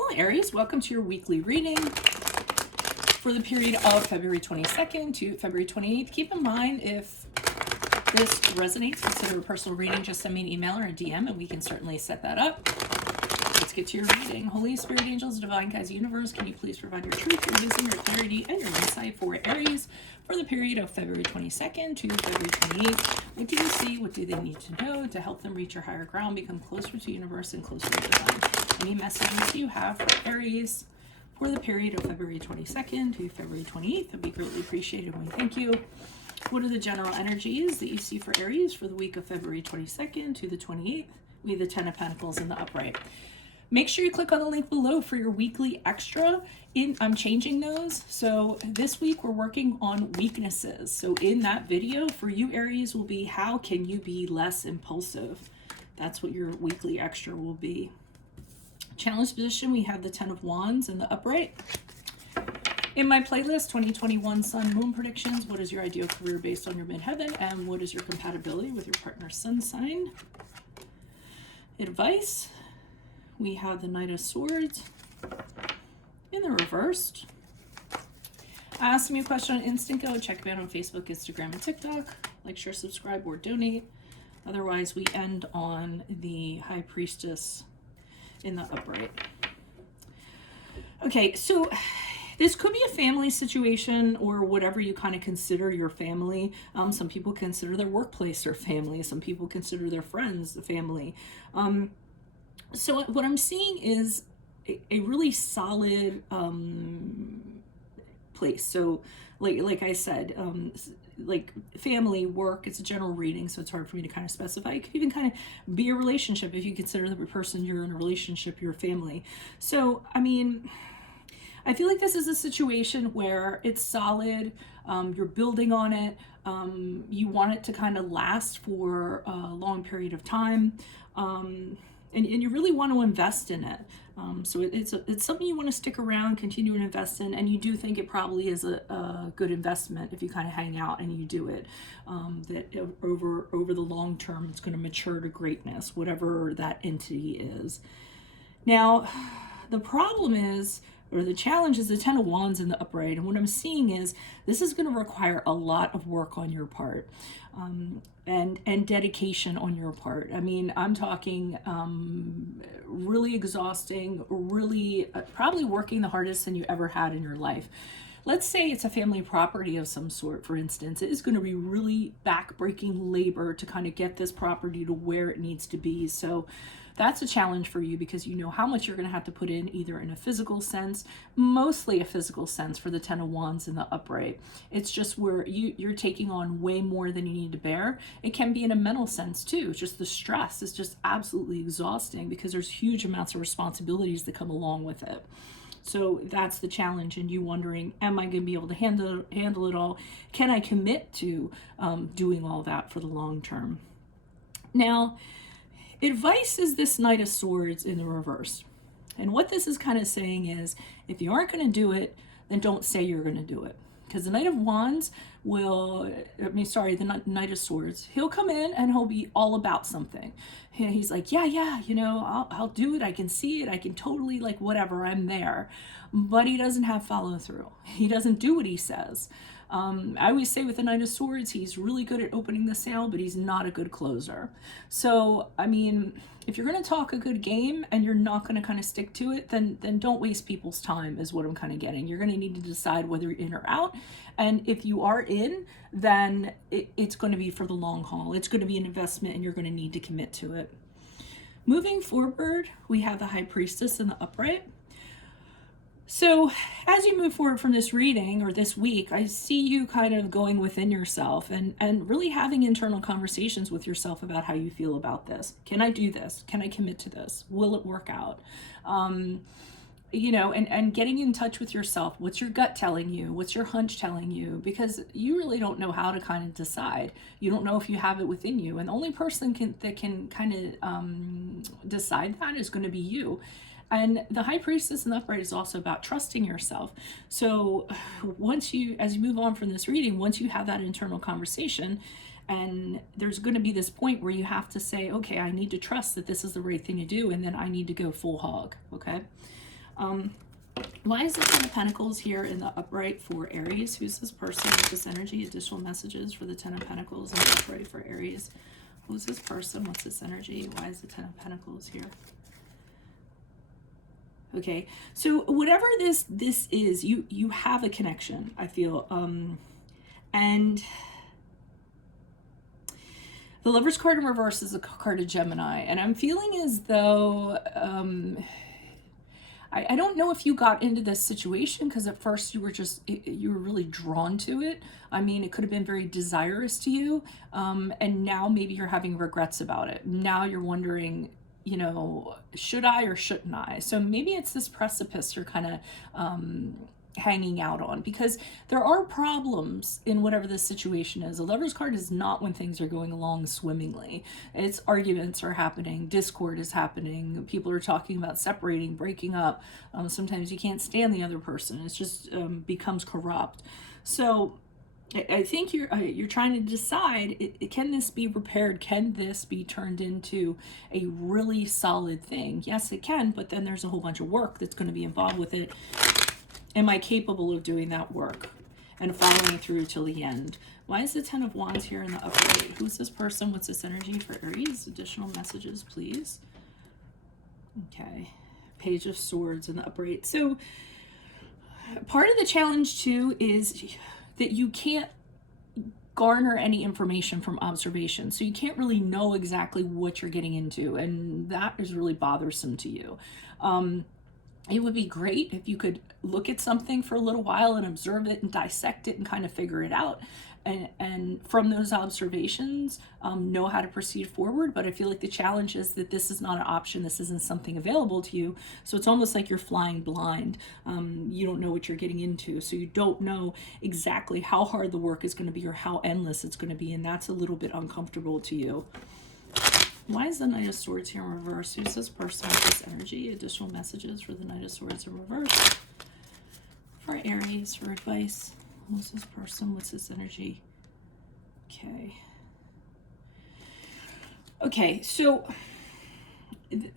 Hello Aries, welcome to your weekly reading for the period of February 22nd to February 28th. Keep in mind, if this resonates, consider a personal reading. Just send me an email or a DM and we can certainly set that up. Let's get to your reading. Holy Spirit, angels, divine guides, universe, can you please provide your truth, your wisdom, your clarity, and your insight for Aries for the period of February 22nd to February 28th? What do you see? What do they need to know to help them reach your higher ground, become closer to the universe and closer to divine? Any messages you have for Aries for the period of February 22nd to February 28th would be greatly appreciated. We thank you. What are the general energies that you see for Aries for the week of February 22nd to the 28th? We have the Ten of Pentacles in the upright. Make sure you click on the link below for your weekly extra. I'm changing those. So this week we're working on weaknesses. So in that video for you Aries will be, how can you be less impulsive? That's what your weekly extra will be. Challenge position, we have the Ten of Wands in the upright. In my playlist, 2021 Sun Moon predictions, what is your ideal career based on your midheaven, and what is your compatibility with your partner's sun sign? Advice, we have the Knight of Swords in the reversed. Ask me a question on Instant Go. Check me out on Facebook, Instagram, and TikTok. Like, share, subscribe, or donate. Otherwise, we end on the High Priestess in the upright. Okay, so this could be a family situation or whatever you kind of consider your family. Some people consider their workplace their family. Some people consider their friends the family. So what I'm seeing is a really solid place. So like I said, like family, work, it's a general reading, so it's hard for me to kind of specify. It could even kind of be a relationship if you consider the person you're in a relationship, your family. So, I mean, I feel like this is a situation where it's solid, you're building on it, you want it to kind of last for a long period of time, and you really want to invest in it. So it's something you want to stick around, continue to invest in, and you do think it probably is a good investment if you kind of hang out and you do it. That over the long term, it's going to mature to greatness, whatever that entity is. Now, the problem is, or the challenge is the Ten of Wands in the upright. And what I'm seeing is this is going to require a lot of work on your part, and dedication on your part. I mean, I'm talking really exhausting, really probably working the hardest than you ever had in your life. Let's say it's a family property of some sort, for instance. It is going to be really back-breaking labor to kind of get this property to where it needs to be. So that's a challenge for you because you know how much you're going to have to put in, either in a physical sense, mostly a physical sense for the Ten of Wands in the upright. It's just where you're taking on way more than you need to bear. It can be in a mental sense too. Just the stress is just absolutely exhausting because there's huge amounts of responsibilities that come along with it. So that's the challenge, and you wondering, am I going to be able to handle it all? Can I commit to doing all that for the long term? Now, advice is this Knight of Swords in the reverse. And what this is kind of saying is, if you aren't going to do it, then don't say you're going to do it. Because the Knight of Wands the Knight of Swords, he'll come in and he'll be all about something. He's like, yeah, you know, I'll do it. I can see it. I can totally, like, whatever, I'm there. But he doesn't have follow through. He doesn't do what he says. I always say with the Knight of Swords, he's really good at opening the sale, but he's not a good closer. So, I mean, if you're going to talk a good game and you're not going to kind of stick to it, then don't waste people's time is what I'm kind of getting. You're going to need to decide whether you're in or out. And if you are in, then it's going to be for the long haul. It's going to be an investment and you're going to need to commit to it. Moving forward, we have the High Priestess in the upright. So as you move forward from this reading or this week, I see you kind of going within yourself and really having internal conversations with yourself about how you feel about this. Can I do this? Can I commit to this? Will it work out? You know, and getting in touch with yourself. What's your gut telling you? What's your hunch telling you? Because you really don't know how to kind of decide. You don't know if you have it within you. And the only person that can kind of decide that is going to be you. And the High Priestess in the upright is also about trusting yourself. So as you move on from this reading, once you have that internal conversation, and there's going to be this point where you have to say, okay, I need to trust that this is the right thing to do, and then I need to go full hog, okay? Why is the Ten of Pentacles here in the upright for Aries? Who's this person with this energy? Additional messages for the Ten of Pentacles in the upright for Aries. Who's this person? What's this energy? Why is the Ten of Pentacles here? Okay, so whatever this is, you have a connection, I feel. And the Lover's card in reverse is a card of Gemini, and I'm feeling as though I don't know if you got into this situation because at first you were really drawn to it. I mean, it could have been very desirous to you, and now maybe you're having regrets about it. Now you're wondering, you know, should I or shouldn't I? So maybe it's this precipice you're kind of hanging out on, because there are problems in whatever this situation is. A Lover's card is not when things are going along swimmingly. It's arguments are happening, discord is happening, people are talking about separating, breaking up. Sometimes you can't stand the other person. It's just becomes corrupt. So I think you're trying to decide, can this be repaired? Can this be turned into a really solid thing? Yes, it can, but then there's a whole bunch of work that's going to be involved with it. Am I capable of doing that work and following through till the end? Why is the Ten of Wands here in the upright? Who's this person? What's this energy for Aries? Additional messages, please. Okay. Page of Swords in the upright. So part of the challenge too is that you can't garner any information from observation. So you can't really know exactly what you're getting into. And that is really bothersome to you. It would be great if you could look at something for a little while and observe it and dissect it and kind of figure it out. And from those observations, know how to proceed forward. But I feel like the challenge is that this is not an option. This isn't something available to you. So it's almost like you're flying blind. You don't know what you're getting into. So you don't know exactly how hard the work is going to be or how endless it's going to be. And that's a little bit uncomfortable to you. Why is the Knight of Swords here in reverse? Who's this person with this energy? Additional messages for the Knight of Swords in reverse. For Aries, for advice. Who's this person? What's this energy? Okay. Okay, so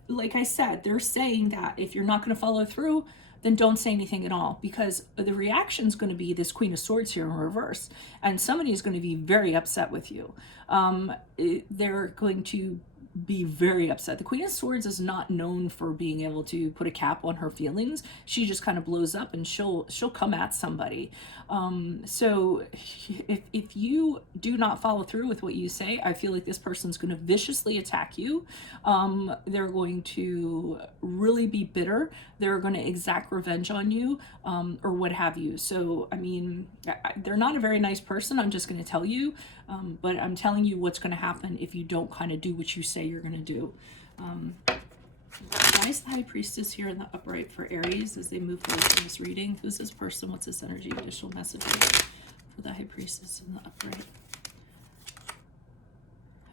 like I said, they're saying that if you're not going to follow through, then don't say anything at all, because the reaction is going to be this Queen of Swords here in reverse, and somebody is going to be very upset with you. They're going to be very upset. The Queen of Swords is not known for being able to put a cap on her feelings. She just kind of blows up and she'll come at somebody. So if you do not follow through with what you say, I feel like this person's going to viciously attack you. They're going to really be bitter. They're going to exact revenge on you, or what have you. So, I mean, they're not a very nice person. I'm just going to tell you, but I'm telling you what's going to happen if you don't kind of do what you say you're going to do. Why is the High Priestess here in the upright for Aries as they move forward in this reading? Who's this person? What's this energy? Additional messages for the High Priestess in the upright.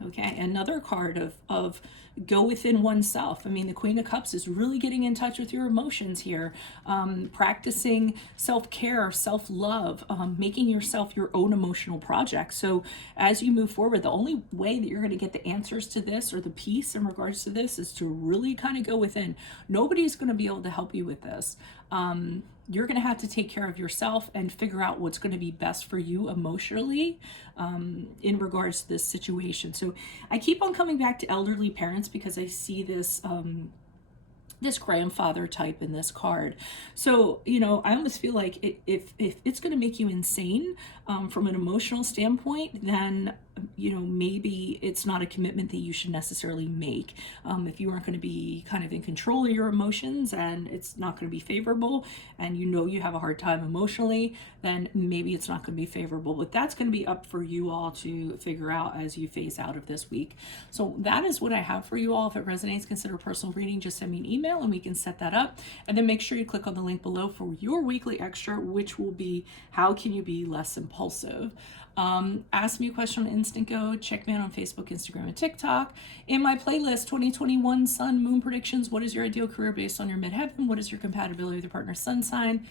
Okay, another card of go within oneself. I mean, the Queen of Cups is really getting in touch with your emotions here, practicing self-care, self-love, making yourself your own emotional project. So as you move forward, the only way that you're going to get the answers to this or the peace in regards to this is to really kind of go within. Nobody's going to be able to help you with this. You're going to have to take care of yourself and figure out what's going to be best for you emotionally in regards to this situation. So I keep on coming back to elderly parents because I see this this grandfather type in this card. So, you know, I almost feel like if it's going to make you insane from an emotional standpoint, then, you know, maybe it's not a commitment that you should necessarily make. If you aren't going to be kind of in control of your emotions and it's not going to be favorable, and you know you have a hard time emotionally, then maybe it's not going to be favorable. But that's going to be up for you all to figure out as you phase out of this week. So that is what I have for you all. If it resonates, consider a personal reading. Just send me an email and we can set that up. And then make sure you click on the link below for your weekly extra, which will be how can you be less impulsive. Ask me a question on Instant Go. Check me out on Facebook, Instagram, and TikTok. In my playlist, 2021 Sun Moon Predictions. What is your ideal career based on your midheaven? What is your compatibility with your partner's sun sign?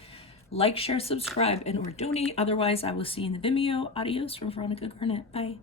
Like, share, subscribe, and or donate. Otherwise, I will see you in the Vimeo. Adios from Veronica Garnett. Bye.